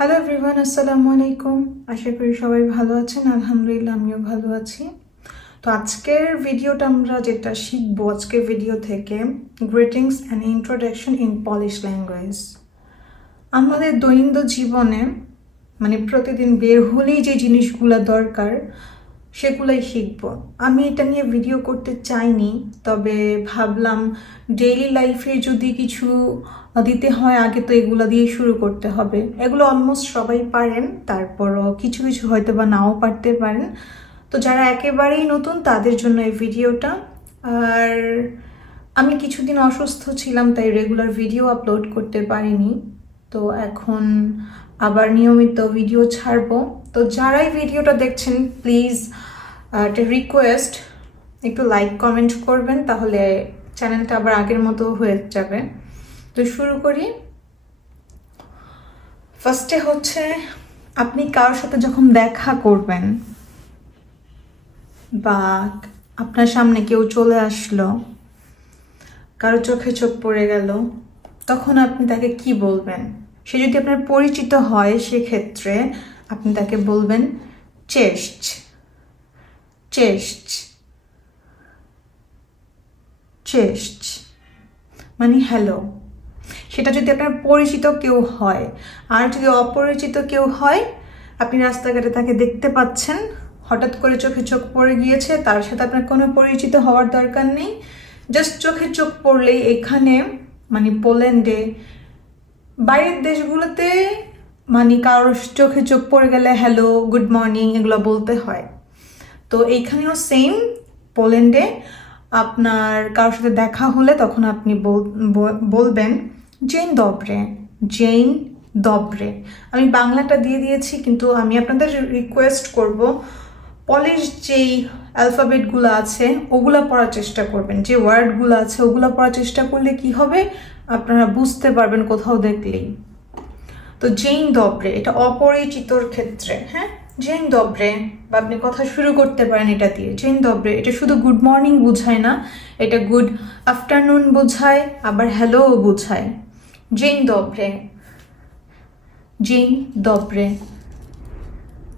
Hello everyone, আসসালামু আলাইকুম। আশা করি সবাই ভালো আছেন। আলহামদুলিল্লাহ, আমিও ভালো আছি। তো আজকের ভিডিওটা আমরা যেটা শিখবো আজকের ভিডিও থেকে, greetings and introduction in polish language. আমাদের দৈনন্দিন জীবনে প্রতিদিন বের হলেই যে জিনিসগুলো দরকার সেগুলাই শিখব। আমি এটা নিয়ে ভিডিও করতে চাইনি, তবে ভাবলাম ডেইলি লাইফে যদি কিছু দিতে হয় আগে তো এগুলো দিয়ে শুরু করতে হবে। এগুলো অলমোস্ট সবাই পারেন, তারপরও কিছু কিছু হয়তো বা নাও পারতে পারেন। তো যারা একেবারেই নতুন তাদের জন্য এই ভিডিওটা। আর আমি কিছুদিন অসুস্থ ছিলাম, তাই রেগুলার ভিডিও আপলোড করতে পারিনি। তো এখন আবার নিয়মিত ভিডিও ছাড়বো। তো যারাই ভিডিওটা দেখছেন প্লিজ একটা রিকোয়েস্ট, একটু লাইক কমেন্ট করবেন, তাহলে চ্যানেলটা আবার আগের মতো হয়ে যাবে। তো শুরু করি। ফার্স্টে হচ্ছে, আপনি কারোর সাথে যখন দেখা করবেন বা আপনার সামনে কেউ চলে আসলো, কারো চোখে চোখ পড়ে গেল, তখন আপনি তাকে কি বলবেন? সে যদি আপনার পরিচিত হয় সেক্ষেত্রে আপনি তাকে বলবেন চেস্ট চেস্ট চেস্ট, মানে হ্যালো। সেটা যদি আপনার পরিচিত কেউ হয়। আর যদি অপরিচিত কেউ হয়, আপনি রাস্তাঘাটে তাকে দেখতে পাচ্ছেন, হঠাৎ করে চোখে চোখ পড়ে গিয়েছে, তার সাথে আপনার কোনো পরিচিত হওয়ার দরকার নেই, জাস্ট চোখে চোখ পড়লেই এখানে পোল্যান্ডে, বাইরের দেশগুলোতে কারোর চোখে চোখ পড়ে গেলে হ্যালো, গুড মর্নিং এগুলো বলতে হয়। তো এইখানেও সেম, পোল্যান্ডে আপনার কারোর সাথে দেখা হলে তখন আপনি বলবেন জেন দব্রে, জেন দব্রে। আমি বাংলাটা দিয়ে দিয়েছি, কিন্তু আমি আপনাদের রিকোয়েস্ট করব পলিশ যেই অ্যালফাবেটগুলো আছে ওগুলো পড়ার চেষ্টা করবেন। যে ওয়ার্ডগুলো আছে ওগুলো পড়ার চেষ্টা করলে কি হবে, আপনারা বুঝতে পারবেন কোথাও দেখলেই। তো জেন দব্রে এটা অপরিচিতর ক্ষেত্রে, হ্যাঁ, জেন দব্রে, বা আপনি কথা শুরু করতে পারেন এটা দিয়ে। জেন দব্রে এটা শুধু গুড মর্নিং বোঝায় না, এটা গুড আফটারনুন বোঝায়, আবার হ্যালোও বোঝায়। জেন দব্রে, জেন দব্রে,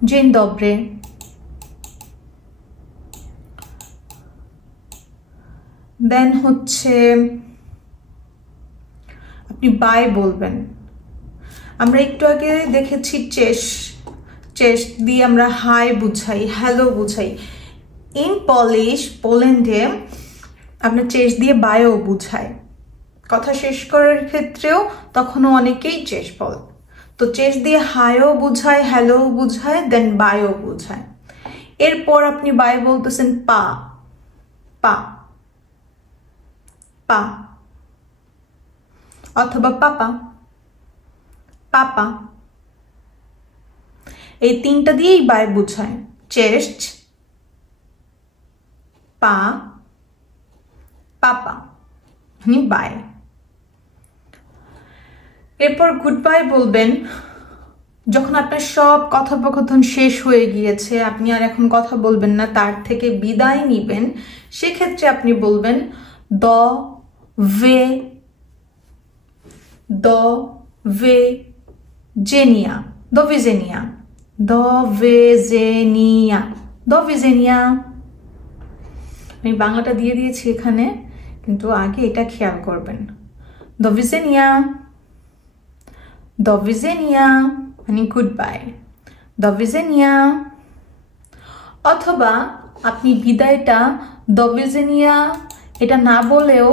জেন দব্রে। দেন হচ্ছে আপনি বাই বলবেন। আমরা একটু আগে দেখেছি চেস্ট দিয়ে আমরা হাই বুঝাই, হ্যালো বুঝাই। ইন পলিশ, পোল্যান্ডে আপনার চেস্ট দিয়ে বায়ও বুঝায়। কথা শেষ করার ক্ষেত্রেও তখনও অনেকেই চেস্ট বলে। তো চেস্ট দিয়ে হাইও বুঝায়, হ্যালোও বুঝায়, দেন বায়ও বুঝায়। এরপর আপনি বাই বলতেছেন পা, পা, পা, অথবা পাপা, পাপা। এই তিনটা দিয়েই বাই বুঝায়, চেস্ট, পা, পাপা, বাই। এরপর গুড বাই বলবেন যখন আপনার সব কথোপকথন শেষ হয়ে গিয়েছে, আপনি আর এখন কথা বলবেন না, তার থেকে বিদায় নিবেন। সেক্ষেত্রে আপনি বলবেন দ ভে, দ ভে জেনিয়া, দভিজেনিয়া, দভেজেনিয়া, দভিজেনিয়া। আমি বাংলাটা দিয়ে দিয়েছি এখানে, কিন্তু আগে এটা খেয়াল করবেন। দভিজেনিয়া, দভিজেনিয়া মানে গুড বাই, দভিজেনিয়া। অথবা আপনি বিদায়টা দভিজেনিয়া এটা না বলেও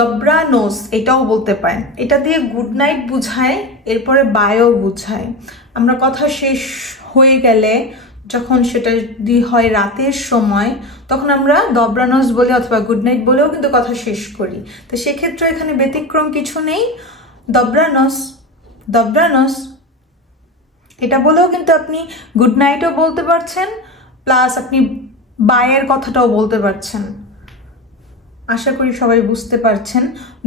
দব্রানোস এটাও বলতে পারেন। এটা দিয়ে গুড নাইট বুঝায়, এরপরে বায়ও বুঝায়। আমরা কথা শেষ হয়ে গেলে, যখন সেটা যদি হয় রাতের সময়, তখন আমরা দব্রানোস বলে অথবা গুড নাইট বলেও কিন্তু কথা শেষ করি। তো সেক্ষেত্রে এখানে ব্যতিক্রম কিছু নেই, দব্রানোস, দব্রানোস। এটা বলেও কিন্তু আপনি গুড নাইটও বলতে পারছেন, প্লাস আপনি বায়ের কথাটাও বলতে পারছেন। আশা করি সবাই বুঝতে পারছেন।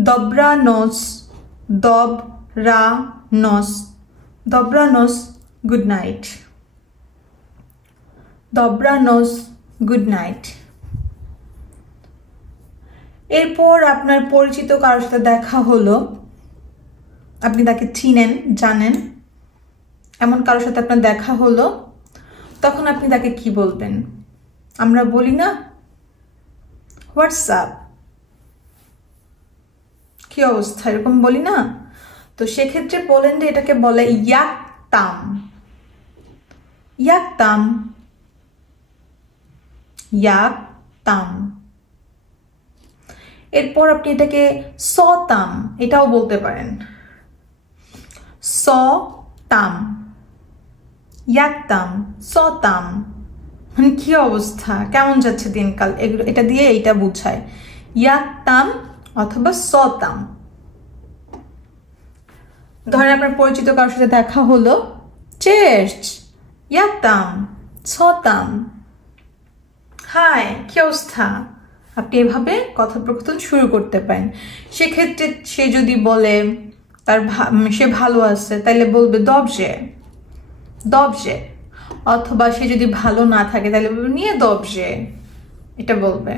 দব্রানোস, দব্রানোস, দব্রানোস গুড নাইট, দব্রানোস গুড নাইট। এরপর আপনার পরিচিত কারোর সাথে দেখা হলো, আপনি তাকে চিনেন, জানেন, এমন কারোর সাথে আপনার দেখা হলো, তখন আপনি তাকে কি বলবেন? আমরা বলি না হোয়াটসঅ্যাপ, কি অবস্থা, এরকম বলি না? তো সেক্ষেত্রে পোল্যান্ডে এটাকে বলে ইয়াকতাম। ইয়াকতাম, ইয়াকতাম। এরপর আপনি এটাকে সতাম, এটাও বলতে পারেন। সতাম, ইয়াকতাম, সতাম। মানে কি অবস্থা, কেমন যাচ্ছে দিনকাল, এগুলো এটা দিয়ে এইটা বুঝায়, ইয়াকতাম অথবা সতাম। ধরেন আপনার পরিচিত কারোর সাথে দেখা হলো, চেস্ট, ইয়াকতাম, সতাম, হাই, কি অবস্থা। আপনি এভাবে কথোপকথন শুরু করতে পারেন। সেক্ষেত্রে সে যদি বলে সে ভালো আছে, তাহলে বলবে দবজে, দবজে। অথবা সে যদি ভালো না থাকে তাহলে বলবে নিয়ে দবজে, এটা বলবে।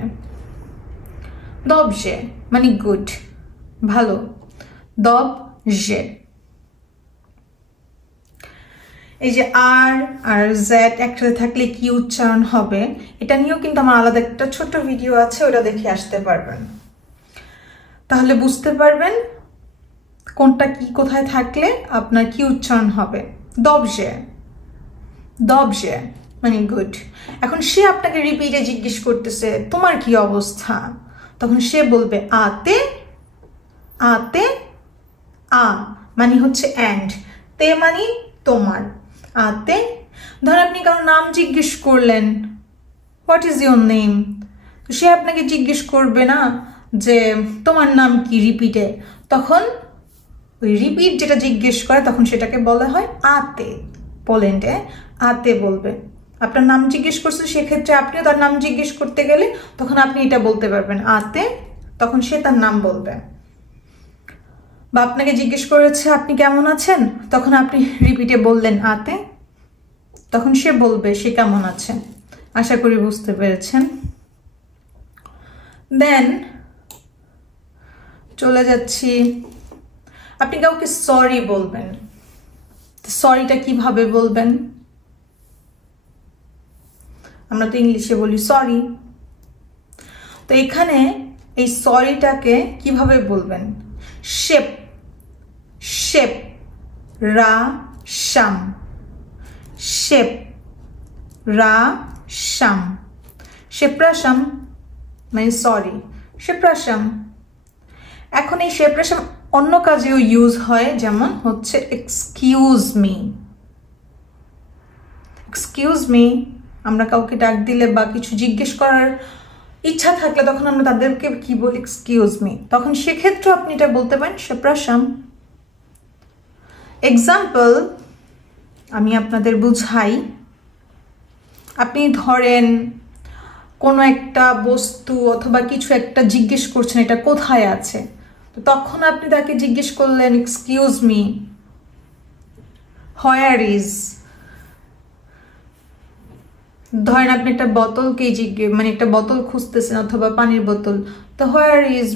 দবজে মানে গুড, ভালো, দবজে। এই যে আর আর জেড একসাথে থাকলে কি উচ্চারণ হবে, এটা নিয়েও কিন্তু আমার আলাদা একটা ছোট ভিডিও আছে, ওটা দেখে আসতে পারবেন। তাহলে বুঝতে পারবেন কোনটা কি কোথায় থাকলে আপনার কি উচ্চারণ হবে। দবজে, দবজে মানে গুড। এখন সে আপনাকে রিপিটে জিজ্ঞেস করতেছে তোমার কি অবস্থা, তখন সে বলবে আতে, আতে, আ মানে হচ্ছে অ্যান্ড, তে মানে তোমার, আতে। ধর আপনি কারো নাম জিজ্ঞেস করলেন, হোয়াট ইজ ইউর নেম, তো সে আপনাকে জিজ্ঞেস করবে না যে তোমার নাম কি রিপিটে, তখন ওই রিপিট যেটা জিজ্ঞেস করে তখন সেটাকে বলা হয় আতে। পোল্যান্ডে আতে বলবে। আপনার নাম জিজ্ঞেস করছে, সেক্ষেত্রে আপনিও তার নাম জিজ্ঞেস করতে গেলে তখন আপনি এটা বলতে পারবেন আতে, তখন সে তার নাম বলবে। বা আপনাকে জিজ্ঞেস করেছে আপনি কেমন আছেন, তখন আপনি রিপিটে বললেন আতে, তখন সে বলবে সে কেমন আছে। আশা করি বুঝতে পেরেছেন। দেন চলে যাচ্ছি, আপনি কাউকে সরি বলবেন, সরিটা কিভাবে বলবেন? আমরা তো ইংলিশে বলি সরি, তো এখানে এই সরিটাকে কিভাবে বলবেন? শেপ, শেপ, রা শাম, শেপ, রা শাম, শেপ্রাশাম মানে সরি, শেপ্রাশাম। এখন এই শেপ্রাশাম অন্য কাজেও ইউজ হয়, যেমন হচ্ছে এক্সকিউজ মি, এক্সকিউজ মি। আমরা কাউকে ডাক দিলে বা কিছু জিজ্ঞেস করার ইচ্ছা থাকলে তখন আমরা তাদেরকে কি বলি? Excuse me. তখন সেক্ষেত্রে আপনি এটা বলতে পারেন শেপ্রাশাম। এক্সাম্পল আমি আপনাদের বুঝাই। আপনি ধরেন কোনো একটা বস্তু অথবা কিছু একটা জিজ্ঞেস করছেন এটা কোথায় আছে, তো তখন আপনি তাকে জিজ্ঞেস করলেন এক্সকিউজ মি, হোয়ার ইজ। ধরেন আপনি একটা বোতলকে মানে একটা বোতল খুঁজতেছেন অথবা পানির বোতল, তো হোয়ার ইজ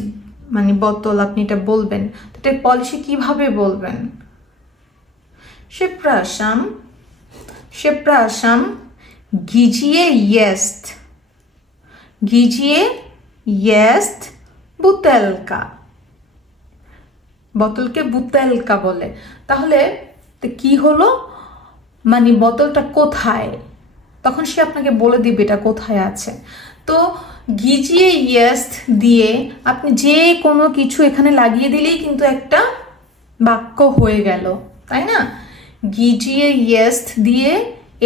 মানে বোতল, আপনি এটা বলবেন। তো এটা পলিশে কিভাবে বলবেন? শেপ্রাশাম, শেপ্রাশাম, গিজিয়ে ইয়েস্ট, গিজিয়ে ইয়েস্ট বুতেলকা, বোতলকে বুতেলকা বলে। তাহলে কি হলো, মানে বোতলটা কোথায়, তখন সে আপনাকে বলে দিবে এটা কোথায় আছে। তো গিজিয়ে ইয়েস্ট দিয়ে আপনি যে কোনো কিছু এখানে লাগিয়ে দিলেই কিন্তু একটা বাক্য হয়ে গেল, তাই না? গিজিয়ে ইয়েস্ট দিয়ে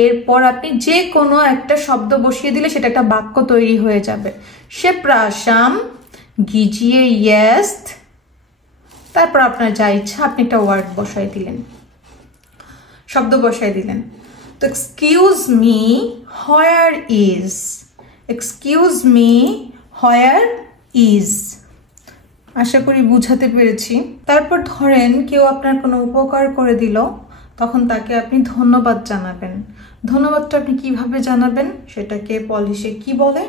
এরপর আপনি যে কোনো একটা শব্দ বসিয়ে দিলে সেটা একটা বাক্য তৈরি হয়ে যাবে। শেপ্রাশাম, গিজিয়ে ইয়েস্ট, তারপর আপনার যা ইচ্ছা আপনি একটা ওয়ার্ড বসাই দিলেন, শব্দ বসাই দিলেন। তো excuse me, where is, excuse me, where is. আশা করি বুঝাতে পেরেছি। তারপর ধরেন কেউ আপনার কোনো উপকার করে দিল, তখন তাকে আপনি ধন্যবাদ জানাবেন। ধন্যবাদটা আপনি কিভাবে জানাবেন সেটাকে পলিশে কি বলে?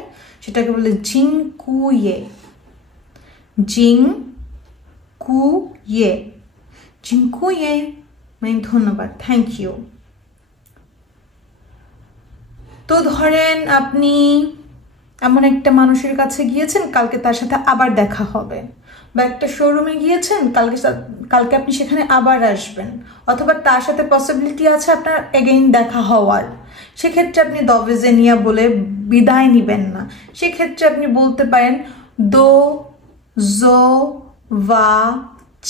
সেটাকে বলে জিংকুয়ে, জিংকুয়ে, জিনকুয়ে মানে ধন্যবাদ, থ্যাংক ইউ। তো ধরেন আপনি এমন একটা মানুষের কাছে গিয়েছেন, কালকে তার সাথে আবার দেখা হবে, বা একটা শোরুমে গিয়েছেন, কালকে আপনি সেখানে আবার আসবেন, অথবা তার সাথে পসিবিলিটি আছে আপনার এগেইন দেখা হওয়ার। সেক্ষেত্রে আপনি দভেজেনিয়া বলে বিদায় নিবেন না। সেক্ষেত্রে আপনি বলতে পারেন দো জো ভা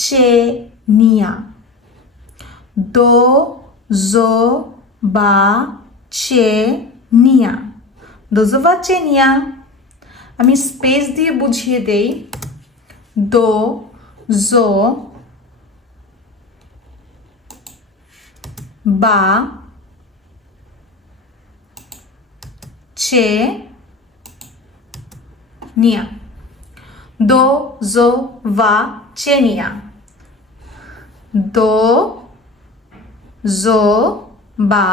চে নিয়া, দো জো বা চে নিয়া, দোজোভা চেনিয়া। আমি স্পেস দিয়ে বুঝিয়ে দেই, দো জো বা চে নিয়া, দো জো ভা চেনিয়া, দো জো বা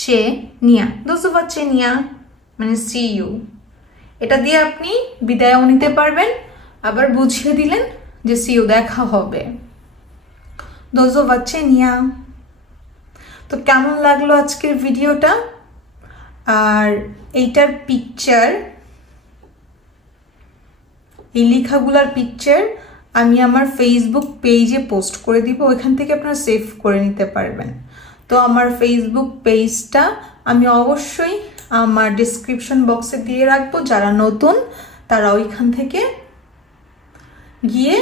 চে নিয়া, দোজোভা চেনিয়া মানে সি ইউ। এটা দিয়ে আপনি বিদায়ও নিতে পারবেন, আবার বুঝিয়ে দিলেন যে সি ইউ, দেখা হবে, দোজোভা চেনিয়া। তো কেমন লাগলো আজকের ভিডিওটা? আর এইটার পিকচার, এই লেখাগুলার পিকচার আমি আমার ফেসবুক পেজে পোস্ট করে দিব, ওইখান থেকে আপনারা সেভ করে নিতে পারবেন। তো আমার ফেসবুক পেজটা আমি অবশ্যই আমার ডিসক্রিপশন বক্সে দিয়ে রাখবো, যারা নতুন তারা ওইখান থেকে গিয়ে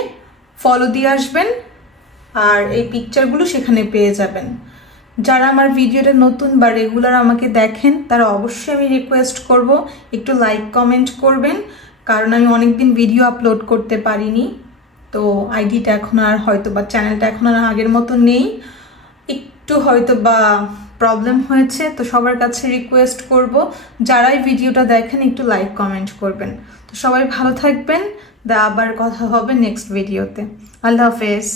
ফলো দিয়ে আসবেন, আর এই পিকচারগুলো সেখানে পেয়ে যাবেন। যারা আমার ভিডিওটা নতুন বা রেগুলার আমাকে দেখেন, তারা অবশ্যই আমি রিকোয়েস্ট করব একটু লাইক কমেন্ট করবেন, কারণ আমি অনেকদিন ভিডিও আপলোড করতে পারিনি। তো আইডিটা এখন আর হয়তো বা চ্যানেলটা এখন আর আগের মতো নেই, একটু হয়তো বা প্রবলেম হয়েছে। তো সবার কাছে রিকোয়েস্ট করব যারাই ভিডিওটা দেখেন একটু লাইক কমেন্ট করবেন। তো সবাই ভালো থাকবেন, আবার কথা হবে নেক্সট ভিডিওতে। আল্লাহ হাফেজ।